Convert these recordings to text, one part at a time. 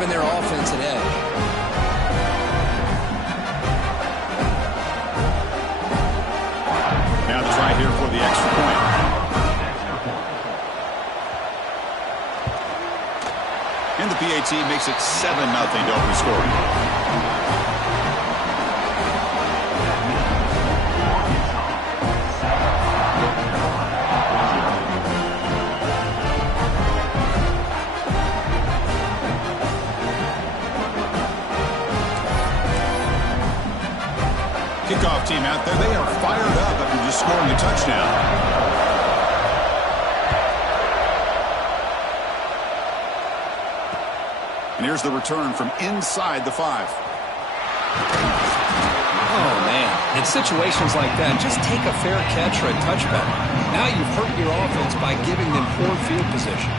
giving their offense an edge. Now the try here for the extra point. And the PAT makes it 7-0 to open scoring. Kickoff team out there. They are fired up after just scoring a touchdown. And here's the return from inside the 5. Oh, man. In situations like that, just take a fair catch or a touchback. Now you've hurt your offense by giving them poor field position.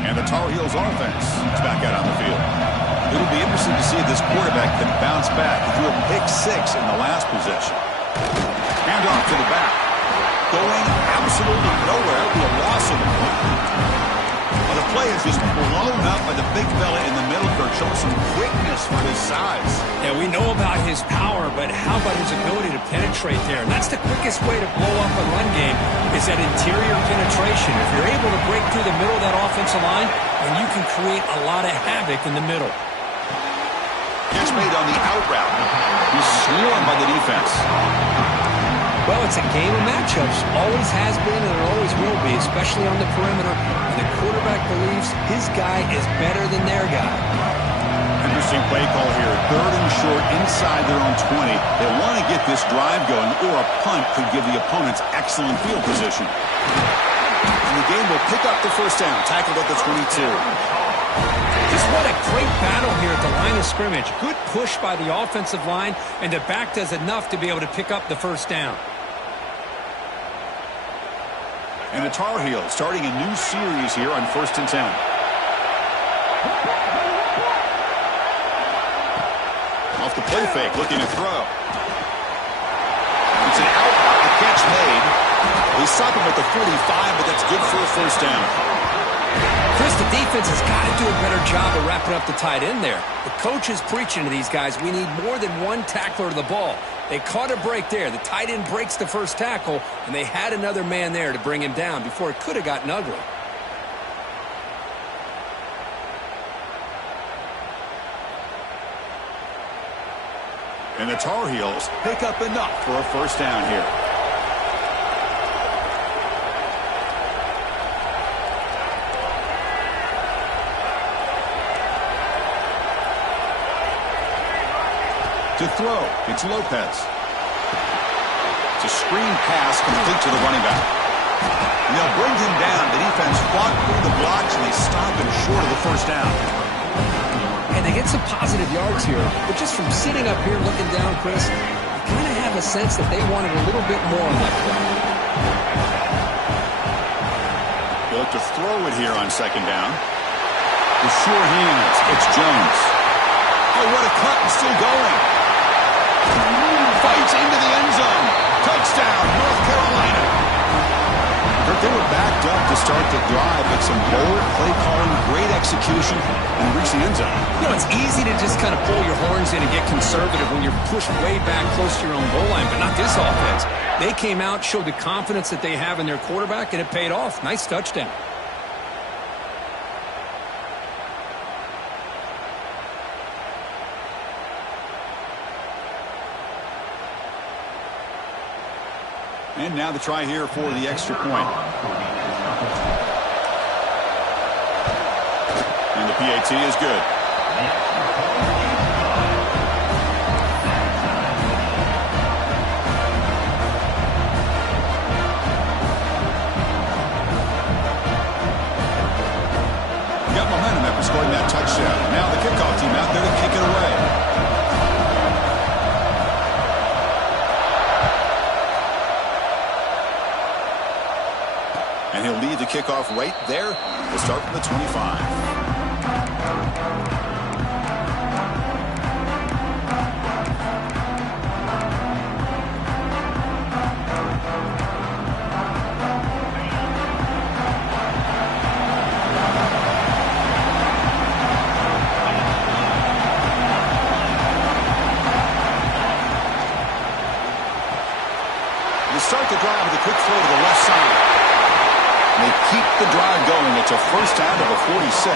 And the Tar Heels offense is back out on the field. It'll be interesting to see if this quarterback can bounce back. He threw a pick 6 in the last possession. Hand off to the back. Going absolutely nowhere. It'll be a loss of the point. Well, the play is just blown up by the big fella in the middle, Kirk, showing some quickness for his size. Yeah, we know about his power, but how about his ability to penetrate there? And that's the quickest way to blow up a run game, is that interior penetration. If you're able to break through the middle of that offensive line, then you can create a lot of havoc in the middle. Catch made on the out route. He's swarmed by the defense. Well, it's a game of matchups. Always has been and it always will be, especially on the perimeter. And the quarterback believes his guy is better than their guy. Interesting play call here. 3rd and short inside their own 20. They want to get this drive going, or a punt could give the opponents excellent field position. And the game will pick up the first down. Tackled at the 22. Just what a great battle here at the line of scrimmage. Good push by the offensive line, and the back does enough to be able to pick up the first down. And the Tar Heels starting a new series here on 1st and 10. Off the play fake, looking to throw. It's an out, the catch made. They stop him at the 45, but that's good for a first down. Chris, the defense has got to do a better job of wrapping up the tight end there. The coach is preaching to these guys, we need more than one tackler to the ball. They caught a break there. The tight end breaks the first tackle, and they had another man there to bring him down before it could have gotten ugly. And the Tar Heels pick up enough for a first down here. To throw, it's Lopez. It's a screen pass complete to the running back. And they'll bring him down. The defense fought through the blocks, and they stop him short of the first down. And they get some positive yards here, but just from sitting up here looking down, Chris, you kind of have a sense that they wanted a little bit more on that play. They'll look to throw it here on 2nd down. With sure hands, it's Jones. Oh, what a cut, and still going. Fights into the end zone. Touchdown, North Carolina. They were backed up to start the drive, but some bold play calling, great execution, and reach the end zone. You know, it's easy to just kind of pull your horns in and get conservative when you're pushed way back close to your own goal line, but not this offense. They came out, showed the confidence that they have in their quarterback, and it paid off. Nice touchdown. And now the try here for the extra point. And the PAT is good. Got momentum after scoring that touchdown. Now the kickoff team out there to kick it away. And he'll lead the kickoff right there. We'll start from the 25. Start the drive with a quick throw to the left side. And they keep the drive going. It's a first down of a 46.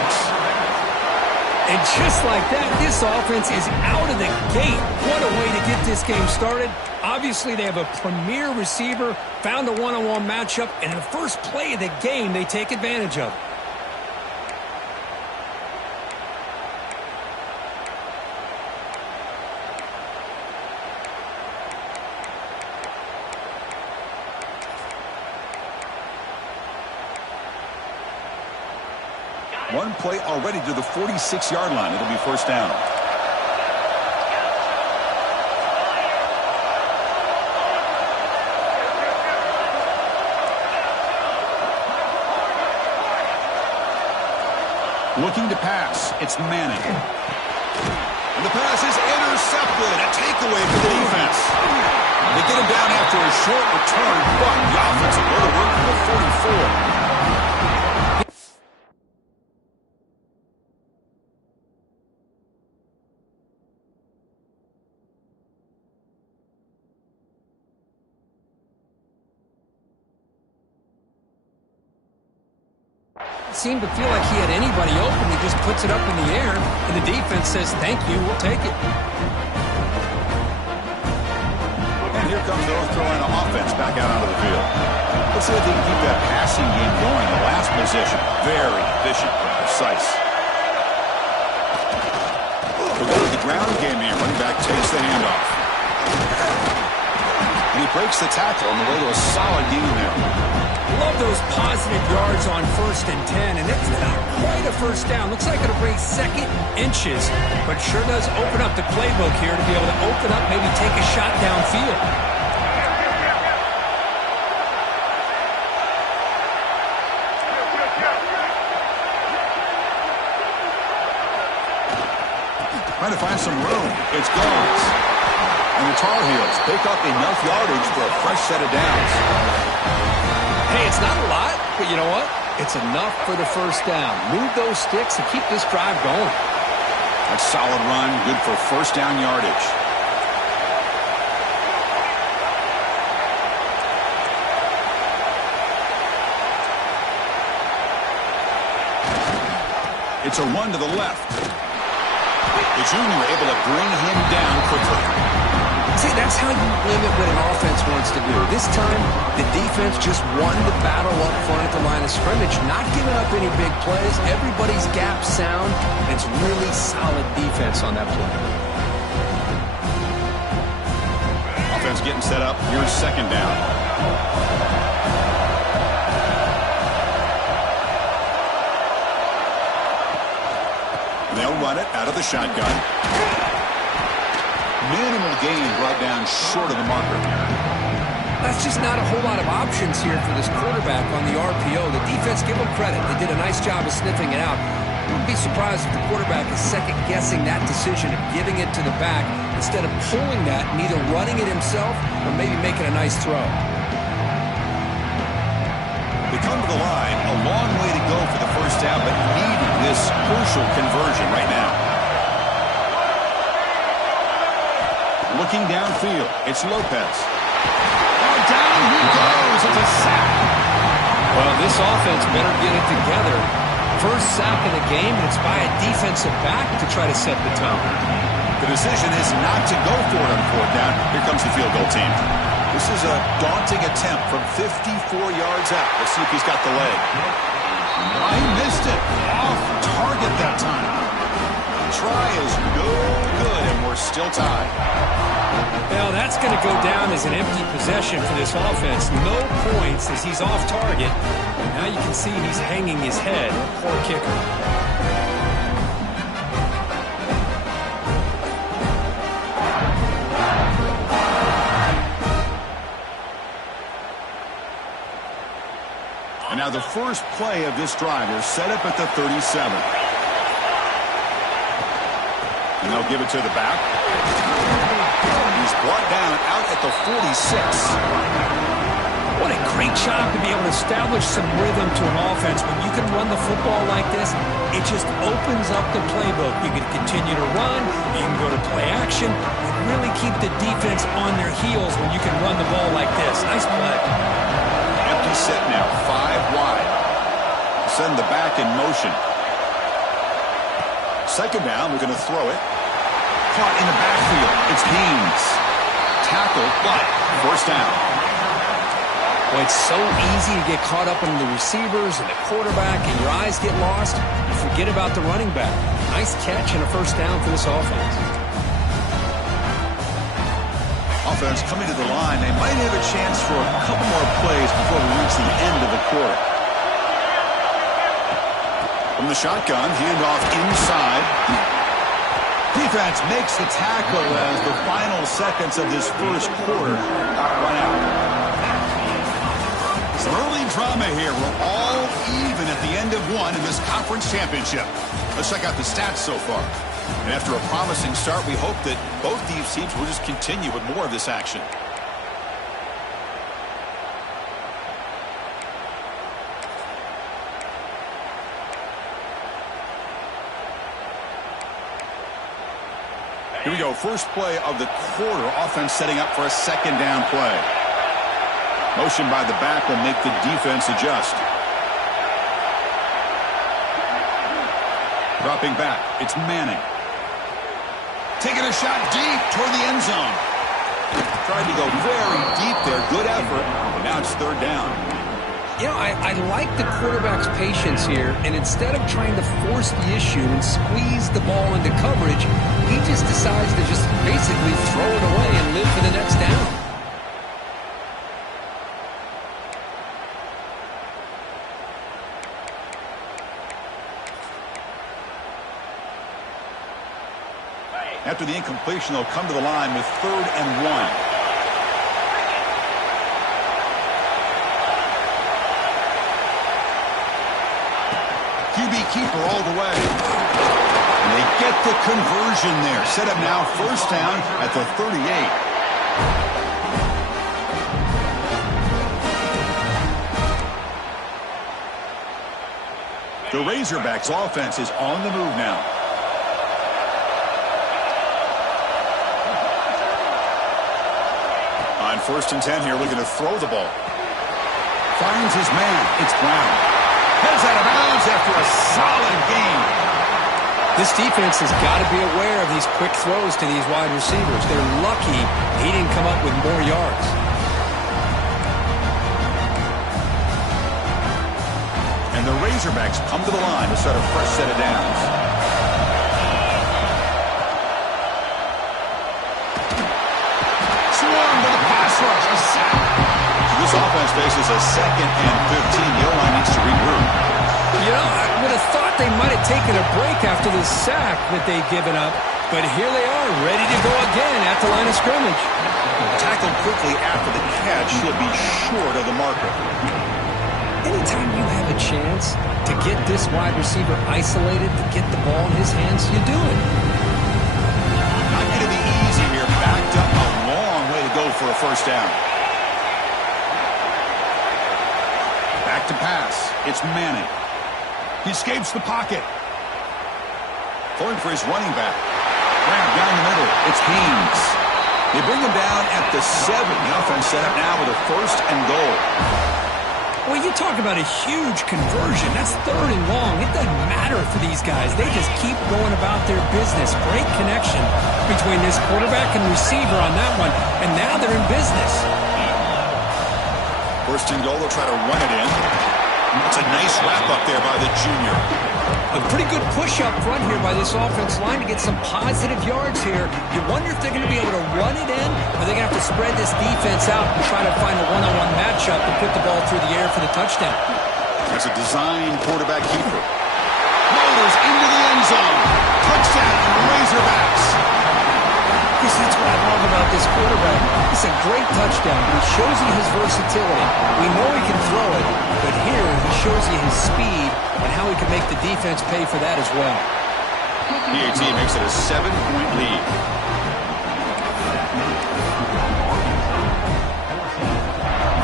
And just like that, this offense is out of the gate. What a way to get this game started. Obviously, they have a premier receiver, found a one-on-one matchup, and in the first play of the game, they take advantage of it. One play already to the 46-yard line. It'll be first down. Looking to pass. It's Manning. And the pass is intercepted. A takeaway for the defense. They get him down after a short return, but the offensive will work for the 44. Seemed to feel like he had anybody open. He just puts it up in the air, and the defense says, thank you, we'll take it. And here comes the North Carolina offense back out onto the field. Let's see if they can keep that passing game going. The last possession, very efficient and precise. We'll go to the ground game here. Running back takes the handoff. And he breaks the tackle on the way to a solid gain there. Love those positive yards on 1st and 10, and it's not quite a first down. Looks like it'll bring second inches, but sure does open up the playbook here to be able to open up, maybe take a shot downfield. Trying to find some room. It's Goins. And the Tar Heels pick up enough yardage for a fresh set of downs. Hey, it's not a lot, but you know what? It's enough for the first down. Move those sticks and keep this drive going. That's solid run, good for first down yardage. It's a run to the left. The junior able to bring him down quickly. See, that's how you limit what an offense wants to do. This time, the defense just won the battle up front at the line of scrimmage, not giving up any big plays. Everybody's gap sound, and it's really solid defense on that play. Offense getting set up. Here's second down. They'll run it out of the shotgun. Minimal gain brought down short of the marker. That's just not a whole lot of options here for this quarterback on the RPO. The defense, give them credit. They did a nice job of sniffing it out. Wouldn't be surprised if the quarterback is second-guessing that decision of giving it to the back instead of pulling that and either running it himself or maybe making a nice throw. They come to the line. A long way to go for the first down, but needed this crucial conversion right now. Looking downfield, it's Lopez. Oh, down he goes. It's a sack. Well, this offense better get it together. First sack of the game, and it's by a defensive back to try to set the tone. The decision is not to go for it on 4th down. Here comes the field goal team. This is a daunting attempt from 54 yards out. Let's see if he's got the leg. I missed it. Off target that time. Try is no good, and we're still tied. Well, that's going to go down as an empty possession for this offense. No points as he's off target. Now you can see he's hanging his head. Poor kicker. And now the first play of this drive is set up at the 37. And they'll give it to the back. He's brought down out at the 46. What a great job to be able to establish some rhythm to an offense. When you can run the football like this, it just opens up the playbook. You can continue to run, you can go to play action, and really keep the defense on their heels when you can run the ball like this. Nice play. Empty set now, 5 wide. Send the back in motion. Second down, we're going to throw it. Caught in the backfield. It's Haynes. Tackled, but first down. Well, it's so easy to get caught up in the receivers and the quarterback, and your eyes get lost. You forget about the running back. Nice catch and a first down for this offense. Offense coming to the line. They might have a chance for a couple more plays before we reach the end of the quarter. From the shotgun, handoff inside. Defense makes the tackle as the final seconds of this first quarter run out. Some early drama here. We're all even at the end of one in this conference championship. Let's check out the stats so far. And after a promising start, we hope that both these teams will just continue with more of this action. Here we go. First play of the quarter. Offense setting up for a second down play. Motion by the back will make the defense adjust. Dropping back. It's Manning. Taking a shot deep toward the end zone. Tried to go very deep there. Good effort. But now it's third down. You know, I like the quarterback's patience here, and instead of trying to force the issue and squeeze the ball into coverage, he just decides to just basically throw it away and live for the next down. After the incompletion, they'll come to the line with 3rd and 1. QB keeper all the way. And they get the conversion there. Set up now, first down at the 38. The Razorbacks offense is on the move now. On 1st and 10 here, looking to throw the ball. Finds his man. It's Brown. Heads out of bounds after a solid game. This defense has got to be aware of these quick throws to these wide receivers. They're lucky he didn't come up with more yards. And the Razorbacks come to the line to set a fresh set of downs. Swarm to the pass rush. A sack. This offense faces a 2nd and 15. The O-line needs to regroup. You know, I would have thought they might have taken a break after this sack that they've given up. But here they are, ready to go again at the line of scrimmage. Tackled quickly after the catch. He'll be short of the marker. Anytime you have a chance to get this wide receiver isolated, to get the ball in his hands, you do it. Not going to be easy here. Backed up a long way to go for a first down. Back to pass. It's Manning. He escapes the pocket. Throwing for his running back. Grab down the middle. It's Haynes. They bring him down at the 7. The offense set up now with a 1st and goal. Well, you talk about a huge conversion. That's 3rd and long. It doesn't matter for these guys. They just keep going about their business. Great connection between this quarterback and receiver on that one. And now they're in business. 1st and goal. They'll try to run it in. It's a nice wrap-up there by the junior. A pretty good push up front here by this offense line to get some positive yards here. You wonder if they're going to be able to run it in, or they're going to have to spread this defense out and try to find a one-on-one matchup and put the ball through the air for the touchdown. That's a design quarterback keeper. Motors into the end zone. Touchdown, Razorbacks. Chris, that's what I love about this quarterback. It's a great touchdown. He shows you his versatility. We know he can throw it, but here shows you his speed and how he can make the defense pay for that as well. PAT makes it a 7-point lead.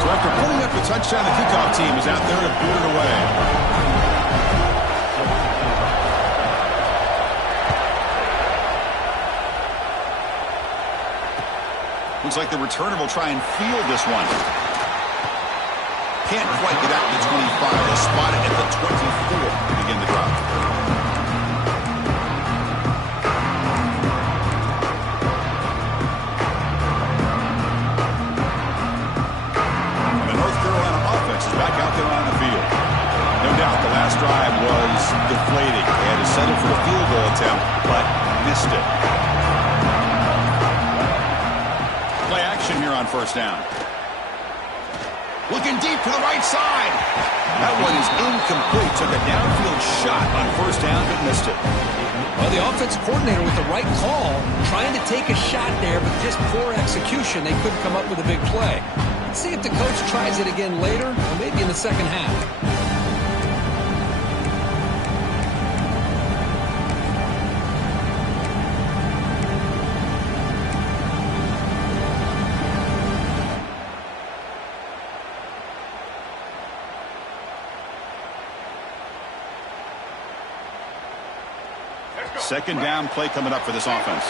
So after putting up the touchdown, the kickoff team is out there to boot it away. Looks like the returner will try and field this one. Can't quite get out to the 25. They'll spot it at the 24 to begin the drop. And the North Carolina offense is back out there on the field. No doubt the last drive was deflating. They had to settle for a field goal attempt, but missed it. Play action here on first down. Looking deep to the right side. That one is incomplete. Took a downfield shot on first down, but missed it. Well, the offensive coordinator with the right call, trying to take a shot there, but just poor execution. They couldn't come up with a big play. Let's see if the coach tries it again later, or maybe in the second half. Second down play coming up for this offense.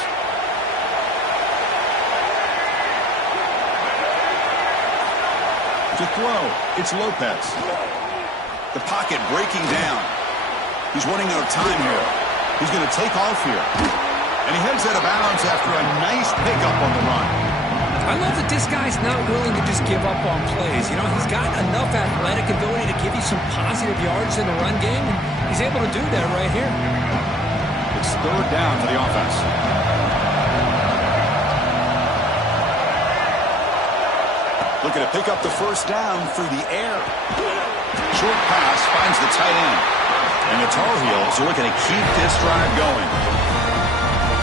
To throw, it's Lopez. The pocket breaking down. He's running out of time here. He's going to take off here. And he heads out of bounds after a nice pickup on the run. I love that this guy's not willing to just give up on plays. You know, he's got enough athletic ability to give you some positive yards in the run game, and he's able to do that right here. It's third down for the offense. Looking to pick up the first down through the air. Short pass finds the tight end. And the Tar Heels are looking to keep this drive going.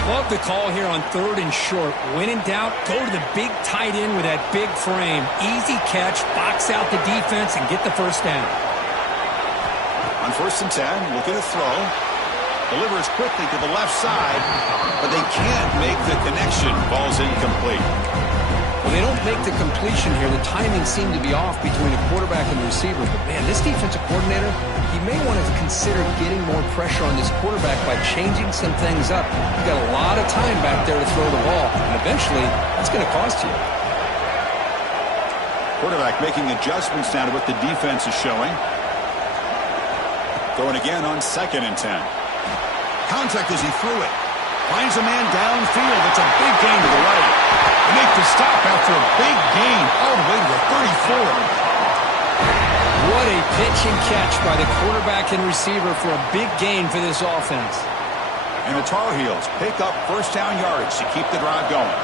Love the call here on third and short. When in doubt, go to the big tight end with that big frame. Easy catch, box out the defense, and get the first down. On first and 10, looking to throw. Delivers quickly to the left side, but they can't make the connection. Ball's incomplete. Well, they don't make the completion here. The timing seemed to be off between a quarterback and the receiver. But, man, this defensive coordinator, he may want to consider getting more pressure on this quarterback by changing some things up. You've got a lot of time back there to throw the ball, and eventually that's going to cost you. Quarterback making adjustments now to what the defense is showing. Throwing again on second and 10. Contact as he threw it. Finds a man downfield. It's a big gain to the right. They make the stop after a big gain all the way to the 34. What a pitch and catch by the quarterback and receiver for a big gain for this offense. And the Tar Heels pick up first down yards to keep the drive going.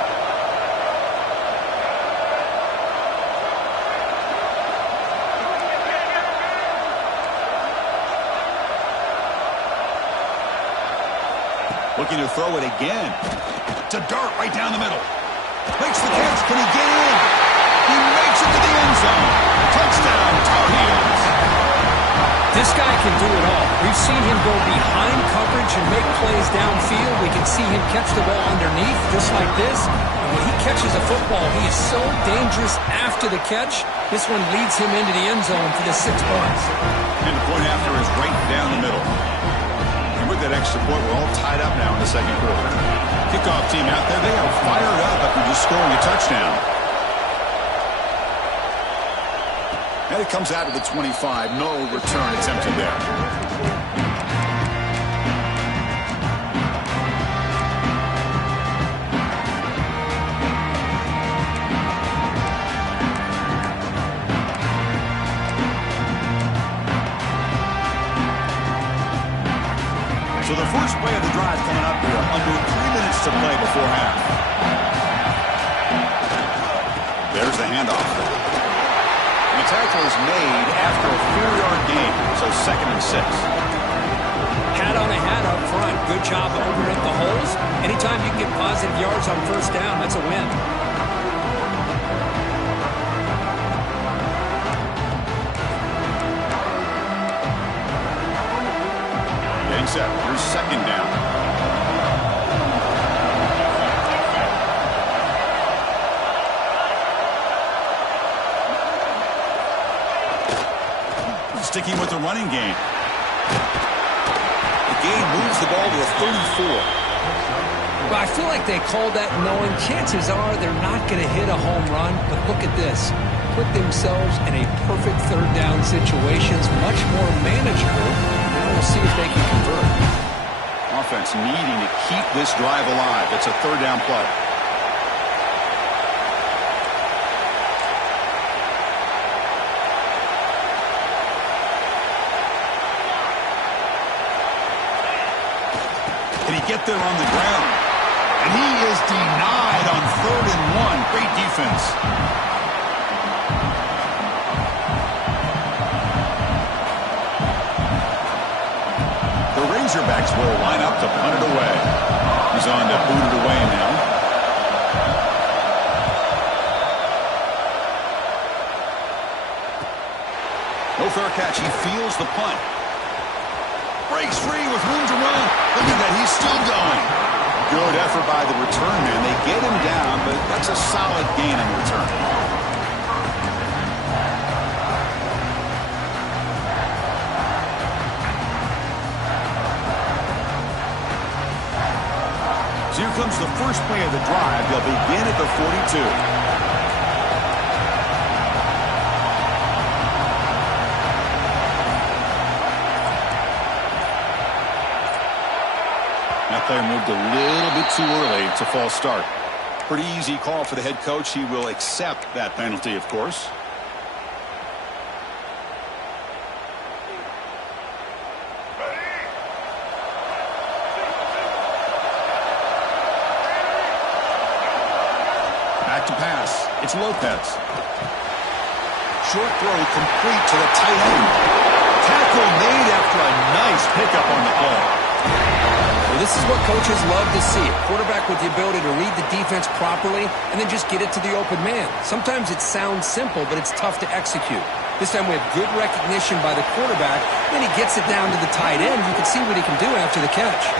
Looking to throw it again. To Dart right down the middle. Makes the catch. Can he get in? He makes it to the end zone. Touchdown, Tar Heels. This guy can do it all. We've seen him go behind coverage and make plays downfield. We can see him catch the ball underneath just like this. And when he catches a football, he is so dangerous after the catch. This one leads him into the end zone for the 6 points. And the point after is right down the middle. With that extra point, we're all tied up now in the second quarter. Kickoff team out there, they are fired up after just scoring a touchdown. And it comes out of the 25. No return attempted there. So the first play of the drive coming up here, under 3 minutes to play before half. There's the handoff. And the tackle is made after a 4-yard gain, so second and 6. Hat on a hat up front. Good job opening up the holes. Anytime you can get positive yards on first down, that's a win. set. Here's second down. Sticking with the running game. The game moves the ball to a 34. Well, I feel like they called that knowing chances are they're not going to hit a home run. But look at this. Put themselves in a perfect third down situation. Much more manageable. Now we'll see if they can convert. Offense needing to keep this drive alive. It's a third down play. Can he get there on the ground? And he is denied on 3rd and 1. Great defense. The Razorbacks will line up to punt it away. He's on to boot it away now. No fair catch. He feels the punt. Breaks free with room to run. Look at that. He's still going. Good effort by the return man. They get him down, but that's a solid gain on return. So here comes the first play of the drive. They'll begin at the 42. That play moved a little bit too early. It's a false start. Pretty easy call for the head coach. He will accept that penalty, of course. Back to pass. It's Lopez. Short throw complete to the tight end. Tackle made after a nice pickup on the play. Well, this is what coaches love to see. A quarterback with the ability to read the defense properly and then just get it to the open man. Sometimes it sounds simple, but it's tough to execute. This time we have good recognition by the quarterback. Then he gets it down to the tight end. You can see what he can do after the catch.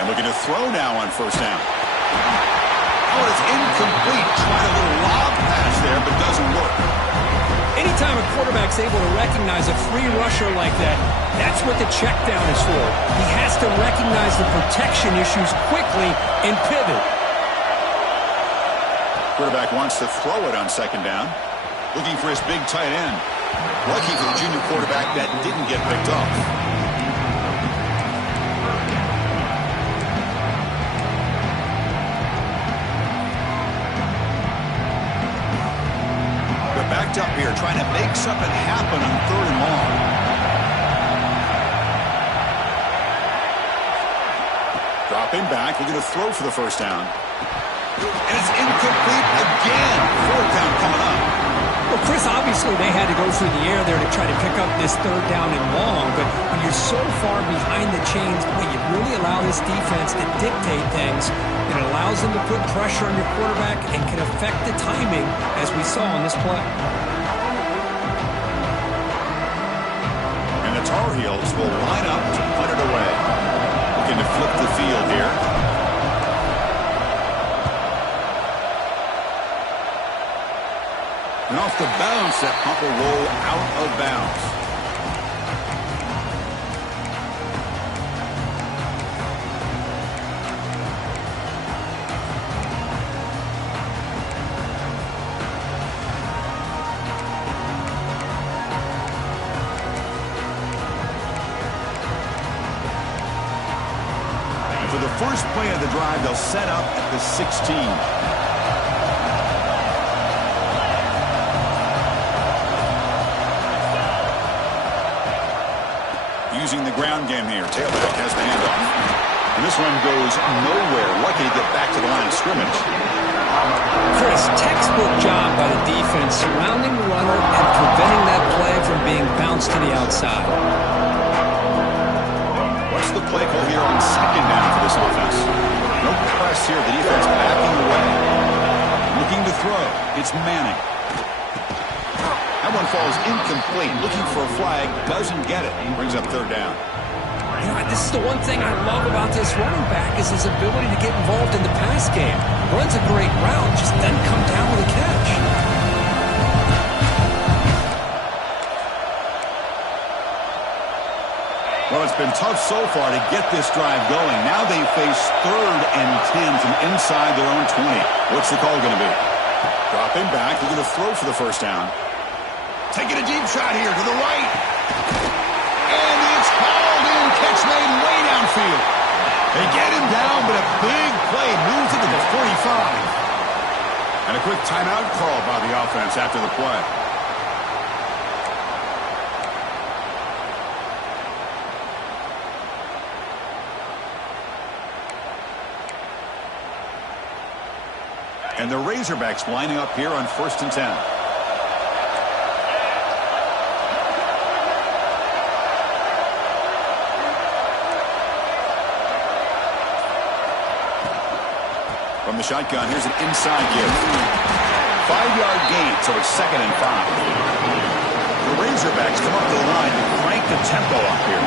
And looking to throw now on first down. Oh, it's incomplete. Tried a little lob pass there, but doesn't work. Anytime a quarterback's able to recognize a free rusher like that, that's what the check down is for. He has to recognize the protection issues quickly and pivot. Quarterback wants to throw it on second down. Looking for his big tight end. Lucky for the junior quarterback that didn't get picked off. They're backed up here trying to make something happen on 3rd and long. Dropping back, we're going to throw for the first down. And it's incomplete again. 4th down coming up. Well, Chris, obviously they had to go through the air there to try to pick up this 3rd down and long, but when you're so far behind the chains, you really allow this defense to dictate things. It allows them to put pressure on your quarterback and can affect the timing, as we saw on this play. And the Tar Heels will line up to punt it away. Looking to flip the field here. And off the bounce, that punt will roll out of bounds. And for the first play of the drive, they'll set up at the 16. Using the ground game here. Tailback has the handoff. And this one goes nowhere. Lucky to get back to the line of scrimmage. Chris, textbook job by the defense surrounding the runner and preventing that play from being bounced to the outside. What's the play call here on second down for this offense? No press here. The defense backing away. Looking to throw. It's Manning. That one falls incomplete. Looking for a flag. Doesn't get it. Brings up 3rd down. You know, this is the one thing I love about this running back is his ability to get involved in the pass game. Runs a great route, just doesn't come down with a catch. Well, it's been tough so far to get this drive going. Now they face 3rd and 10 from inside their own 20. What's the call going to be? Dropping back. They're going to throw for the first down. Taking a deep shot here to the right. And it's hauled in. Catch made way downfield. They get him down, but a big play moves it to the 45. And a quick timeout call by the offense after the play. And the Razorbacks lining up here on 1st and 10. From the shotgun, here's an inside give. 5-yard gain, so it's 2nd and 5. The Razorbacks come up to the line to crank the tempo up here.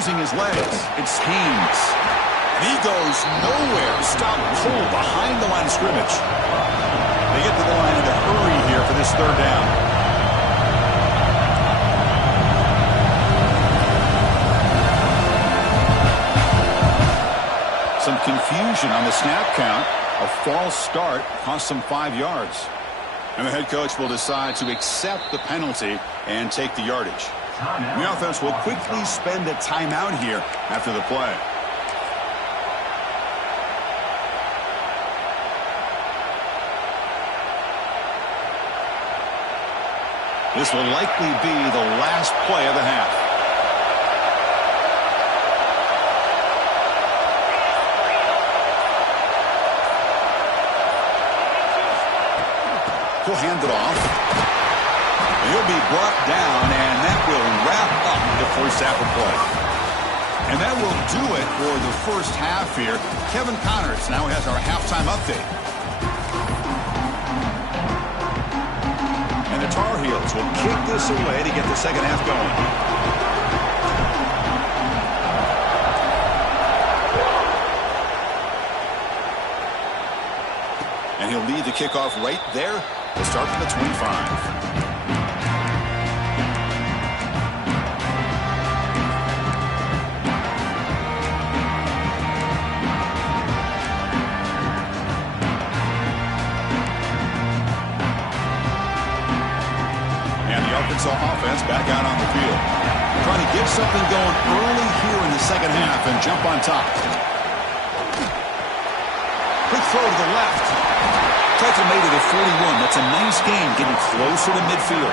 Using his legs, it's Haynes. And he goes nowhere. Stop cold behind the line of scrimmage. They get to the line in a hurry here for this 3rd down. Some confusion on the snap count. A false start cost them 5 yards. And the head coach will decide to accept the penalty and take the yardage. The offense will quickly spend a timeout here after the play. This will likely be the last play of the half. He'll hand it off. He'll be brought down, and that will wrap up the first half of play. And that will do it for the first half here. Kevin Connors now has our halftime update. And the Tar Heels will kick this away to get the second half going. And he'll lead the kickoff right there. We'll start from the 25. Arkansas offense back out on the field. Trying to get something going early here in the second half and jump on top. Quick throw to the left. Tackle made it at 41. That's a nice gain, getting closer to midfield.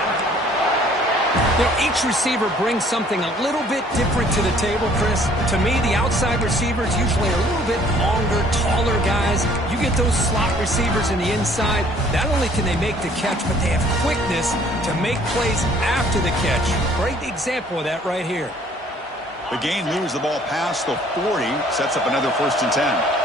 You know, each receiver brings something a little bit different to the table, Chris. To me, the outside receivers usually are a little bit longer, taller guys. You get those slot receivers in the inside, not only can they make the catch, but they have quickness to make plays after the catch. Great example of that right here. The gain moves the ball past the 40, sets up another 1st and 10.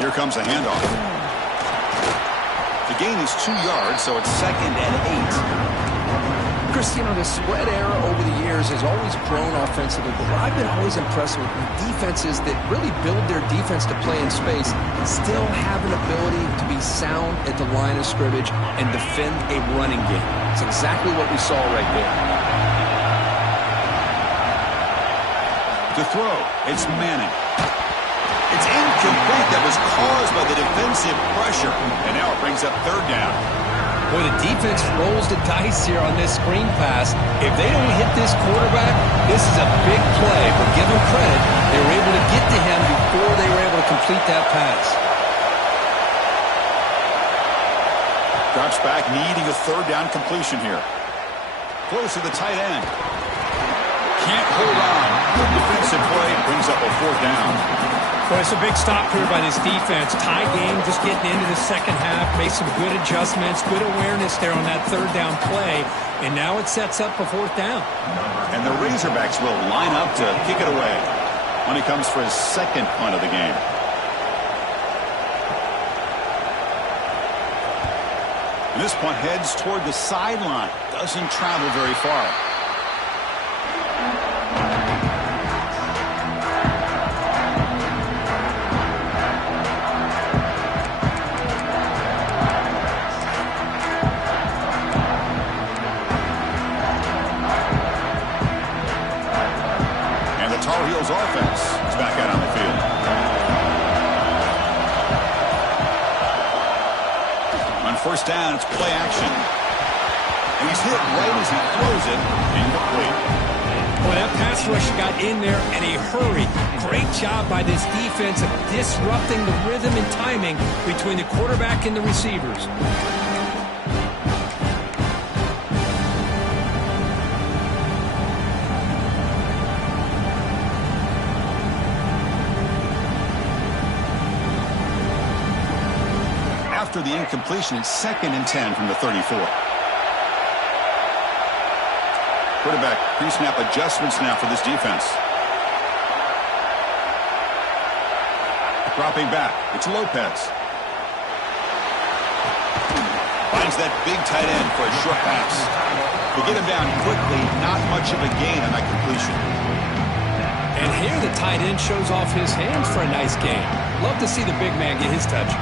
Here comes a handoff. The gain is 2 yards, so it's 2nd and 8. Chris, you know, the spread era over the years has always grown offensively, but what I've been always impressed with defenses that really build their defense to play in space still have an ability to be sound at the line of scrimmage and defend a running game. It's exactly what we saw right there. To throw, it's Manning. It's incomplete. That was caused by the defensive pressure. And now it brings up 3rd down. Boy, the defense rolls the dice here on this screen pass. If they don't hit this quarterback, this is a big play. But give them credit, they were able to get to him before they were able to complete that pass. Drops back, needing a 3rd down completion here. Close to the tight end. Can't hold on. Good defensive play brings up a 4th down. Well, it's a big stop here by this defense. Tie game, just getting into the second half. Made some good adjustments, good awareness there on that 3rd down play. And now it sets up a 4th down. And the Razorbacks will line up to kick it away. When he comes for his second punt of the game. And this punt heads toward the sideline. Doesn't travel very far. And the Tar Heels offense is back out on the field. On first down, it's play action. And he's hit right as he throws it. Incomplete. Boy, that pass rush got in there in a hurry. Great job by this defense of disrupting the rhythm and timing between the quarterback and the receivers. After the incompletion, it's 2nd and 10 from the 34. Quarterback pre-snap adjustments now for this defense. Dropping back, it's Lopez. Finds that big tight end for a short pass. To get him down quickly, not much of a gain on that completion. And here the tight end shows off his hands for a nice gain. Love to see the big man get his touches.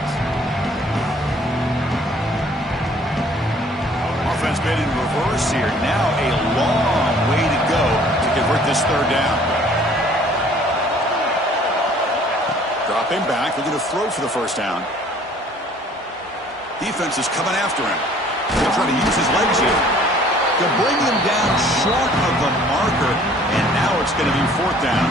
Offense been in reverse here. Now a long way to go to convert this third down. Dropping back, looking to throw for the first down. Defense is coming after him. He'll try to use his legs here. They'll bring him down short of the marker, and now it's going to be 4th down.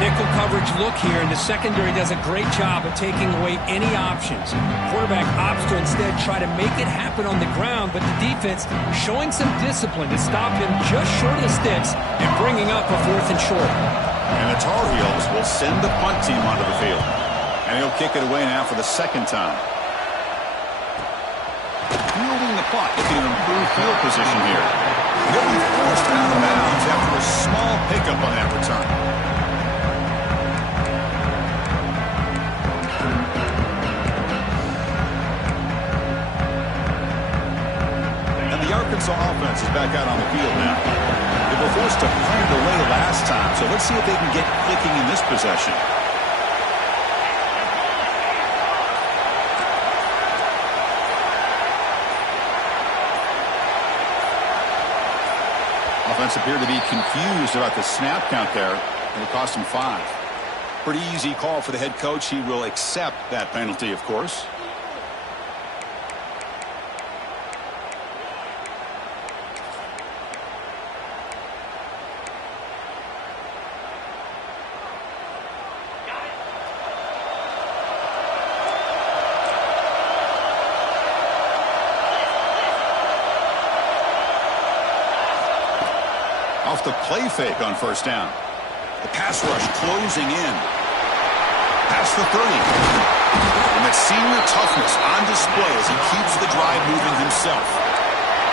Nickel coverage look here, and the secondary does a great job of taking away any options. Quarterback opts to instead try to make it happen on the ground, but the defense showing some discipline to stop him just short of the sticks and bringing up a 4th and short. And the Tar Heels will send the punt team onto the field. And he'll kick it away now for the 2nd time. Fielding the punt, looking to improve field position here. He'll be forced out of bounds after a small pickup on that return. The Arkansas offense is back out on the field now. They were forced to punt it away last time, so let's see if they can get clicking in this possession. Offense appeared to be confused about the snap count there, and it cost him 5. Pretty easy call for the head coach. He will accept that penalty, of course. Off the play fake on first down. The pass rush closing in. Past the 30. And that senior toughness on display as he keeps the drive moving himself.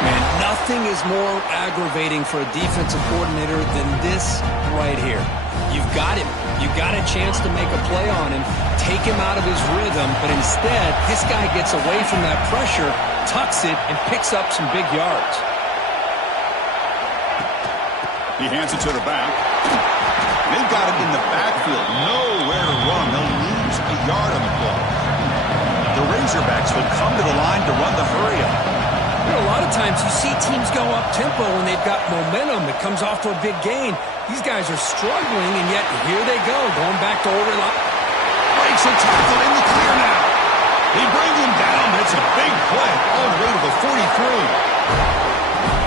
Man, nothing is more aggravating for a defensive coordinator than this right here. You've got him. You got a chance to make a play on him, take him out of his rhythm, but instead, this guy gets away from that pressure, tucks it, and picks up some big yards. He hands it to the back. They've got him in the backfield. Nowhere to run. They'll lose a yard on the play. The Razorbacks will come to the line to run the hurry-up. You know, a lot of times you see teams go up-tempo when they've got momentum that comes off for a big gain. These guys are struggling, and yet here they go, going back to overlap. Breaks a tackle in the clear now. They bring him down, but it's a big play all the way to the 43.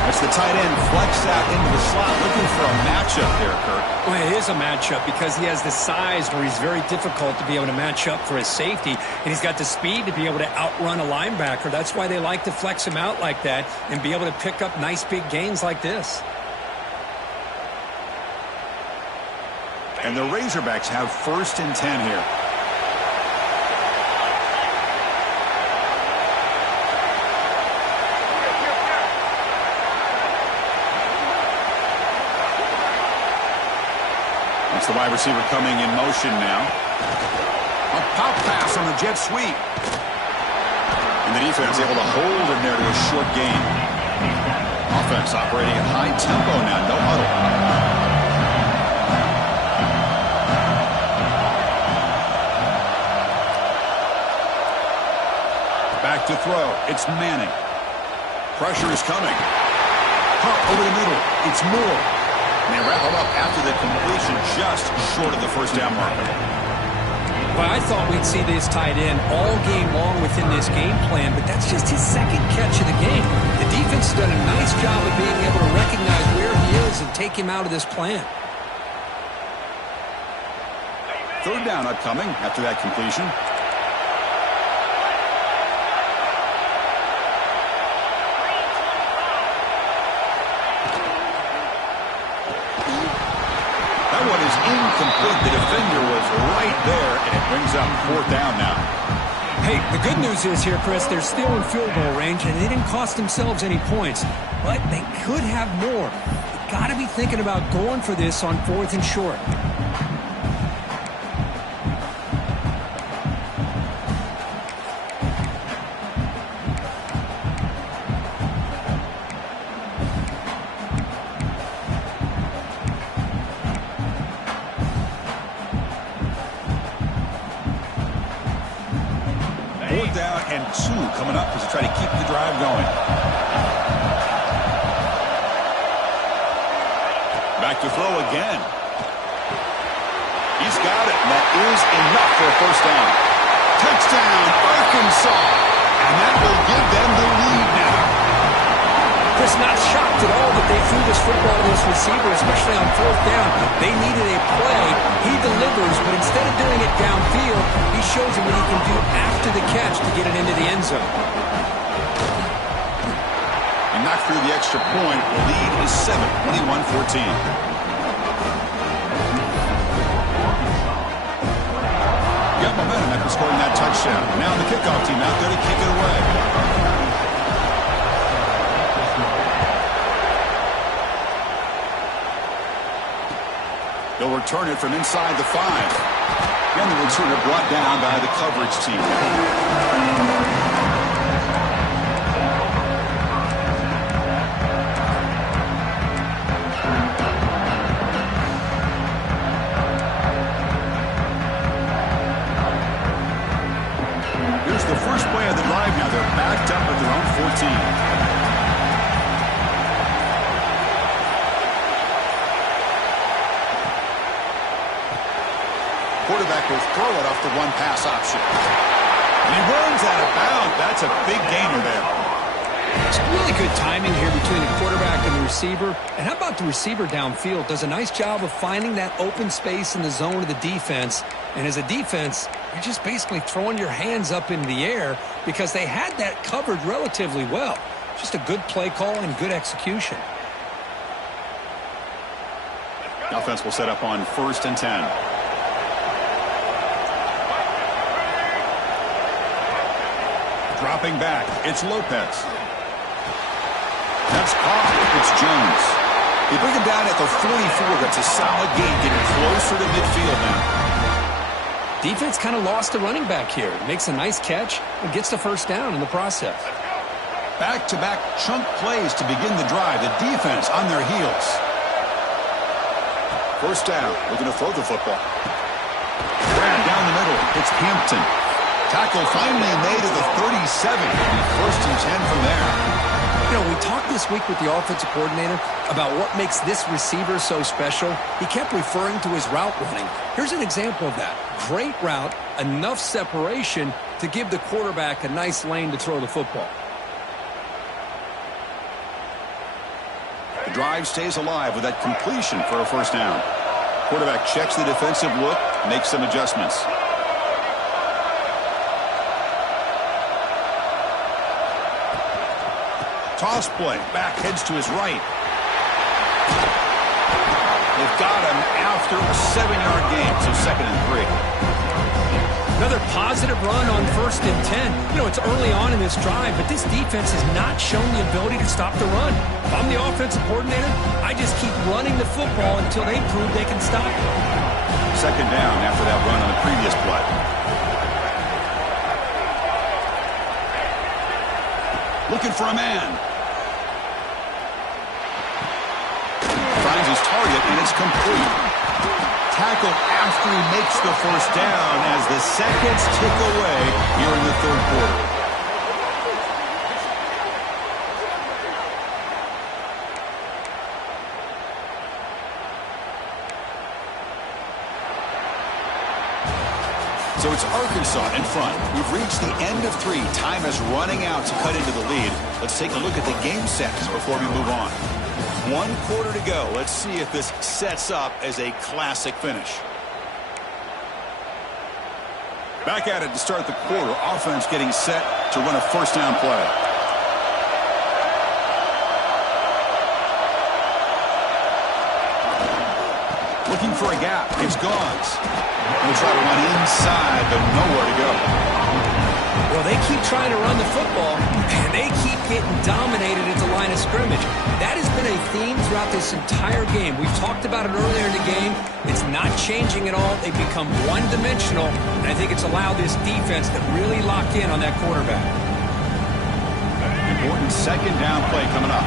As the tight end flex out into the slot, looking for a matchup there, Kurt. Well, it is a matchup because he has the size where he's very difficult to be able to match up for his safety, and he's got the speed to be able to outrun a linebacker. That's why they like to flex him out like that and be able to pick up nice big gains like this. And the Razorbacks have 1st and 10 here. That's the wide receiver coming in motion now. A pop pass on the jet sweep. And the defense able to hold him there to a short gain. Offense operating at high tempo now. No huddle. Back to throw. It's Manning. Pressure is coming. Pump over the middle. It's Moore. And they wrap him up after the completion just short of the first down marker. Well, I thought we'd see this tight end all game long within this game plan, but that's just his second catch of the game. The defense has done a nice job of being able to recognize where he is and take him out of this plan. Third down upcoming after that completion. That one is incomplete. The defender was right there, and it brings up fourth down now. Hey, the good news is here, Chris, they're still in field goal range, and they didn't cost themselves any points, but they could have more. They got to be thinking about going for this on 4th and short. Down and 2 coming up as they try to keep the drive going. Back to throw again. He's got it, and that is enough for a first down. Touchdown, Arkansas! And that will give them the lead now. Chris, not shocked at all that they threw this football to this receiver, especially on 4th down. They needed a play. He delivers, but instead of doing it downfield, he shows him what he can do after the catch to get it into the end zone. And knocked through the extra point. The lead is 7, 21-14. Got momentum after scoring that touchdown. Now the kickoff team out there to kick it away. They'll return it from inside the 5. And the returner brought down by the coverage team. Here's the first play of the drive now. They're backed up at their own 14. Quarterback will throw it off the one pass option. And he runs out of bounds. That's a big gainer there. It's really good timing here between the quarterback and the receiver. And how about the receiver downfield? Does a nice job of finding that open space in the zone of the defense. And as a defense, you're just basically throwing your hands up in the air because they had that covered relatively well. Just a good play call and good execution. The offense will set up on 1st and 10. Dropping back, it's Lopez. That's caught. It's Jones. They bring him down at the 44. That's a solid gain, getting closer to midfield now. Defense kind of lost the running back here. Makes a nice catch and gets the first down in the process. Back-to-back chunk plays to begin the drive. The defense on their heels. First down. Looking to throw the football. Grab down the middle. It's Hampton. Tackle finally made at the 37. First and 10 from there. You know, we talked this week with the offensive coordinator about what makes this receiver so special. He kept referring to his route running. Here's an example of that. Great route, enough separation to give the quarterback a nice lane to throw the football. The drive stays alive with that completion for a first down. Quarterback checks the defensive look, makes some adjustments. Toss play. Back heads to his right. They've got him after a 7-yard gain, so 2nd and 3. Another positive run on 1st and 10. You know, it's early on in this drive, but this defense has not shown the ability to stop the run. If I'm the offensive coordinator, I just keep running the football until they prove they can stop it. Second down after that run on the previous play. Looking for a man. Finds his target, and it's complete. Tackled after he makes the first down as the seconds tick away here in the third quarter. So it's Arkansas in front. We've reached the end of 3. Time is running out to cut into the lead. Let's take a look at the game sets before we move on. 1 quarter to go. Let's see if this sets up as a classic finish. Back at it to start the quarter. Offense getting set to run a first down play. Looking for a gap. It's Gauze. He'll try to run inside, but nowhere to go. Well, they keep trying to run the football, and they keep getting dominated at the line of scrimmage. That has been a theme throughout this entire game. We've talked about it earlier in the game. It's not changing at all. They've become one-dimensional, and I think it's allowed this defense to really lock in on that quarterback. Important second down play coming up.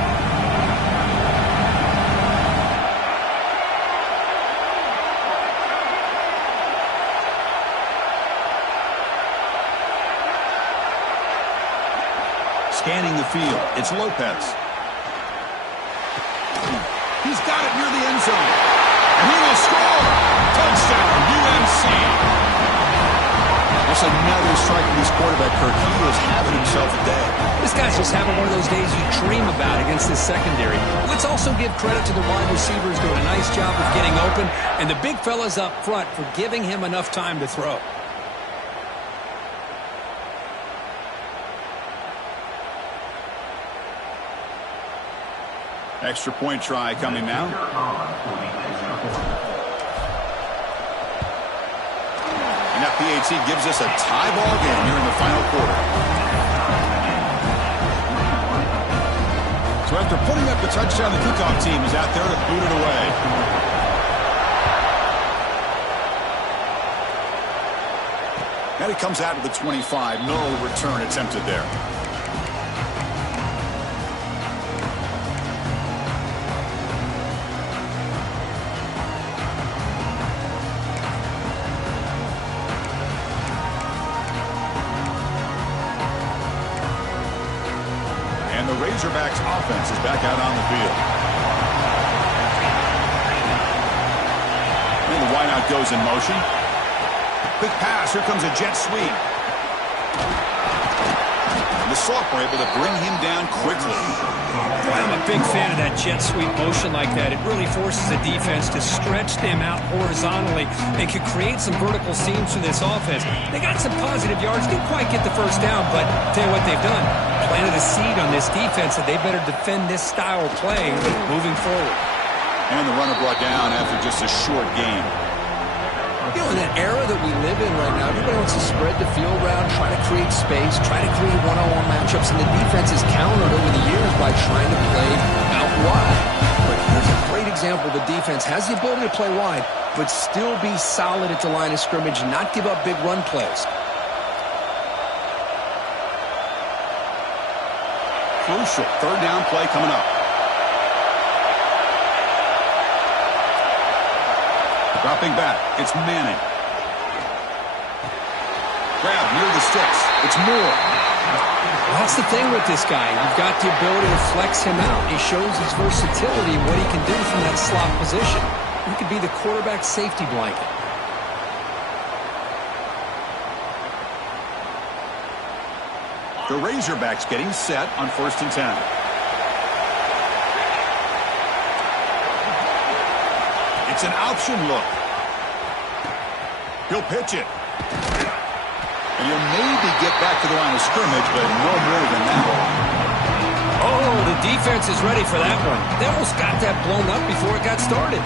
Scanning the field, it's Lopez. He's got it near the end zone. And he will score. Touchdown, UNC. That's another strike from this quarterback, Kirk. He was having himself a day. This guy's just having one of those days you dream about against this secondary. Let's also give credit to the wide receivers doing a nice job of getting open, and the big fellas up front for giving him enough time to throw. Extra point try coming now. And that PAT gives us a tie ball game here in the final quarter. So after putting up the touchdown, the kickoff team is out there to boot it away. And it comes out to the 25. No return attempted there. Razorbacks offense is back out on the field. And the wideout goes in motion. Quick pass. Here comes a jet sweep. And the sophomore able to bring him down quickly. Boy, I'm a big fan of that jet sweep motion like that. It really forces the defense to stretch them out horizontally and can create some vertical seams for this offense. They got some positive yards. Didn't quite get the first down, but tell you what they've done. Planted a seed on this defense that they better defend this style of play moving forward. And the runner brought down after just a short game. You know, in that era that we live in right now, everybody wants to spread the field around, try to create space, try to create one-on-one matchups, and the defense is countered over the years by trying to play out wide. But here's a great example. The defense has the ability to play wide, but still be solid at the line of scrimmage and not give up big run plays. Crucial third down play coming up. Dropping back, it's Manning. Grab near the sticks. It's Moore. Well, that's the thing with this guy. You've got the ability to flex him out. He shows his versatility and what he can do from that slot position. He could be the quarterback safety blanket. The Razorbacks getting set on 1st and 10. It's an option look. He'll pitch it. And he'll maybe get back to the line of scrimmage, but no more than that. Oh, the defense is ready for that one. They almost got that blown up before it got started.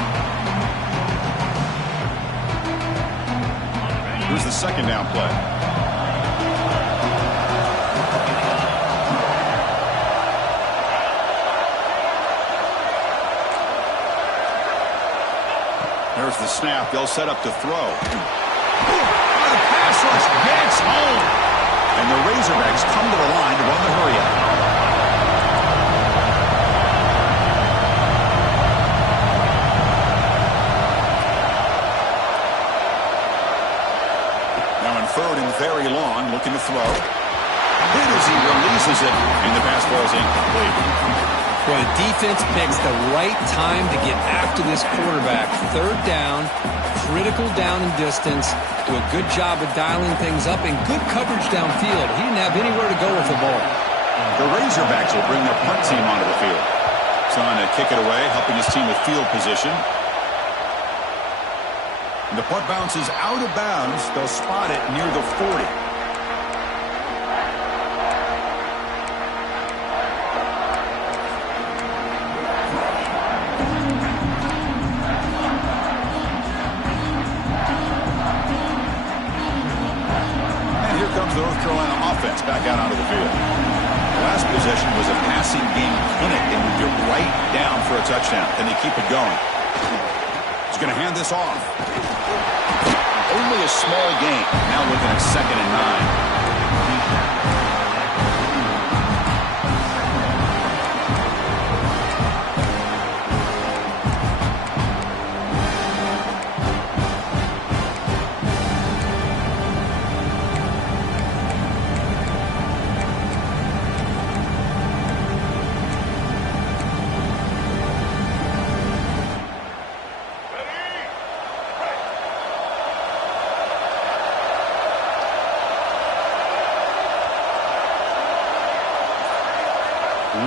Here's the second down play. There's the snap. They'll set up to throw. The pass rush gets home. And the Razorbacks come to the line to run the hurry out. Now in third and very long, looking to throw. Hit as he releases it, and the pass ball is incomplete. Well, the defense picks the right time to get after this quarterback. Third down, critical down and distance. Do a good job of dialing things up and good coverage downfield. He didn't have anywhere to go with the ball. The Razorbacks will bring their punt team onto the field. Trying to kick it away, helping his team with field position. And the punt bounces out of bounds. They'll spot it near the 40. North Carolina offense back out onto the field. The last possession was a passing game clinic. They moved it right down for a touchdown. Can they keep it going? He's going to hand this off. Only a small gain. Now looking at 2nd and 9.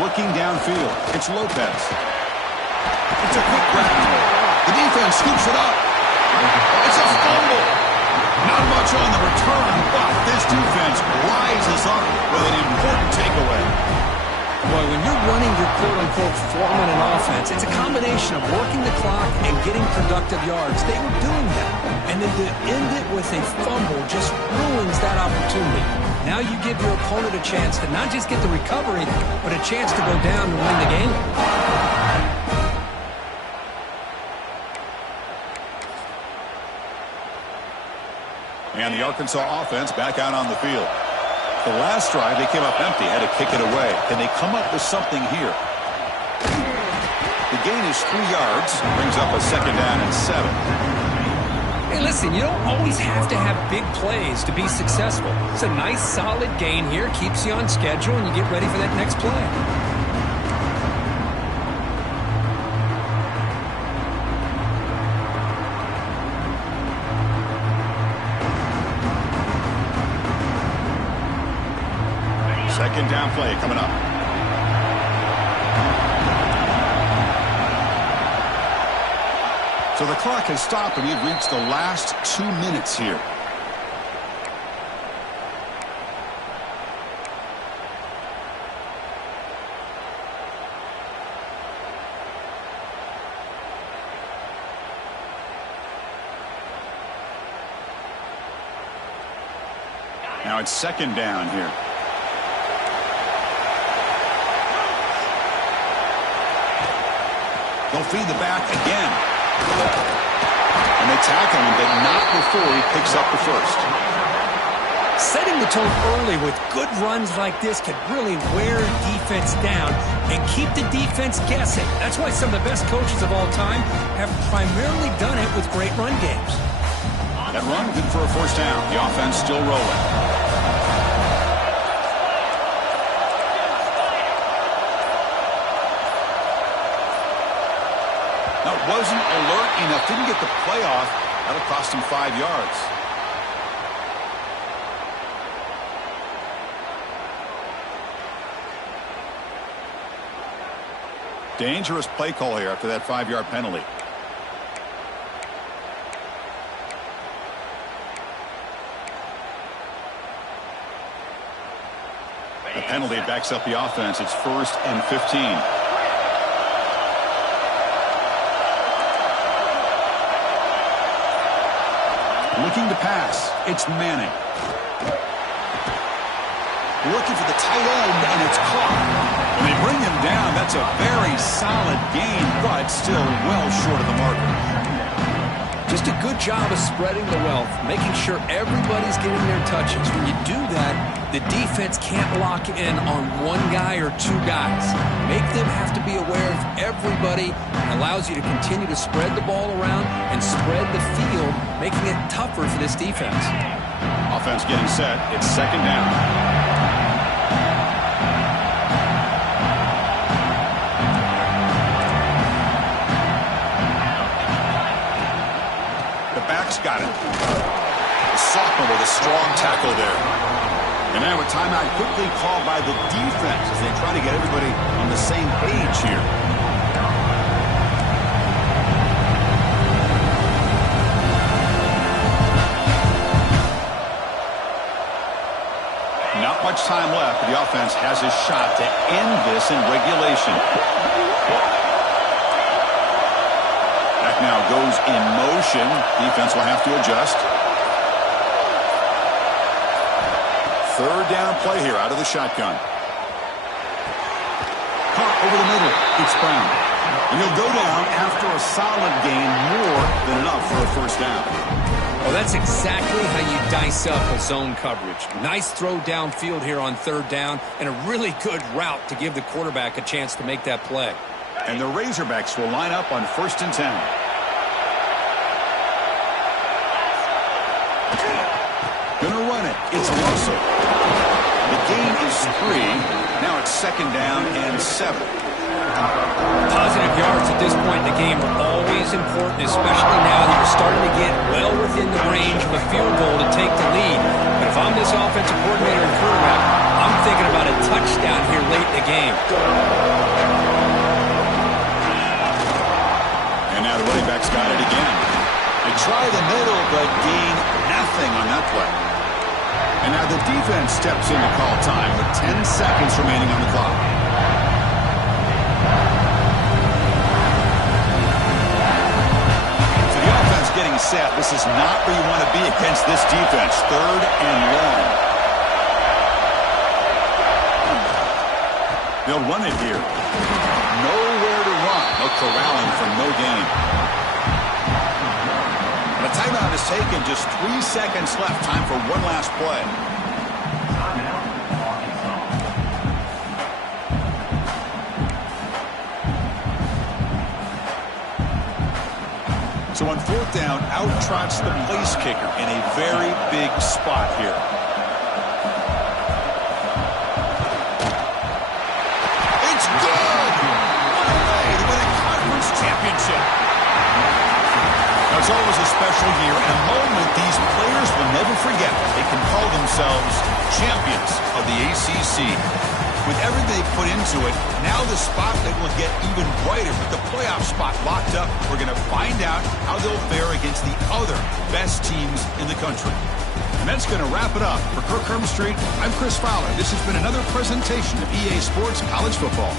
Looking downfield, it's Lopez. It's a quick grab. The defense scoops it up. It's a fumble. Not much on the return, but this defense rises up with an important takeaway. Boy, when you're running your quote-unquote four-minute offense, it's a combination of working the clock and getting productive yards. They were doing that. And then to end it with a fumble just ruins that opportunity. Now you give your opponent a chance to not just get the recovery, but a chance to go down and win the game. And the Arkansas offense back out on the field. The last drive, they came up empty, had to kick it away. Can they come up with something here? The gain is 3 yards, brings up a 2nd down and 7. Hey, listen, you don't always have to have big plays to be successful. It's a nice, solid gain here, keeps you on schedule, and you get ready for that next play. Second down play coming up. So the clock has stopped, and we've reached the last 2 minutes here. Now it's 2nd down here. They'll feed the back again. And they tackle him, but not before he picks up the first. Setting the tone early with good runs like this can really wear defense down and keep the defense guessing. That's why some of the best coaches of all time have primarily done it with great run games. That run good for a first down. The offense still rolling. Wasn't alert enough, didn't get the play off. That'll cost him 5 yards. Dangerous play call here after that 5-yard penalty. The penalty backs up the offense. It's 1st and 15. Looking to pass. It's Manning. Looking for the tight end, and it's caught. When they bring him down, that's a very solid gain, but still well short of the marker. Just a good job of spreading the wealth, making sure everybody's getting their touches. When you do that, the defense can't lock in on one guy or two guys. Make them have to be aware of everybody. It allows you to continue to spread the ball around and spread the field, making it tougher for this defense. Offense getting set. It's second down. Got it. The sophomore with a strong tackle there. And now a timeout quickly called by the defense as they try to get everybody on the same page here. Not much time left, but the offense has a shot to end this in regulation. Now goes in motion. Defense will have to adjust. Third down play here out of the shotgun. Caught over the middle. It's Brown. And he'll go down after a solid gain, more than enough for a first down. Well, that's exactly how you dice up a zone coverage. Nice throw downfield here on third down, and a really good route to give the quarterback a chance to make that play. And the Razorbacks will line up on 1st and 10. Gonna run it. It's Russell. The gain is 3. Now it's second down and 7. Positive yards at this point in the game are always important, especially now that you're starting to get well within the range of a field goal to take the lead. But if I'm this offensive coordinator and quarterback, I'm thinking about a touchdown here late in the game. And now the running back's got it again. They try the middle, but gain nothing on that play. And now the defense steps in to call time with 10 seconds remaining on the clock. So the offense getting set. This is not where you want to be against this defense. Third and long. They'll run it here. Nowhere to run. No corralling for no gain. And a timeout is taken. Just 3 seconds left. Time for one last play. So on 4th down, out trots the place kicker in a very big spot here. It's good! What a way to win a conference championship. Now, it's always a special year and a moment these players will never forget. They can call themselves champions of the ACC. With everything they put into it, now the spotlight will get even brighter. With the playoff spot locked up, we're going to find out how they'll fare against the other best teams in the country. And that's going to wrap it up. For Kirk Herbstreit, I'm Chris Fowler. This has been another presentation of EA Sports College Football.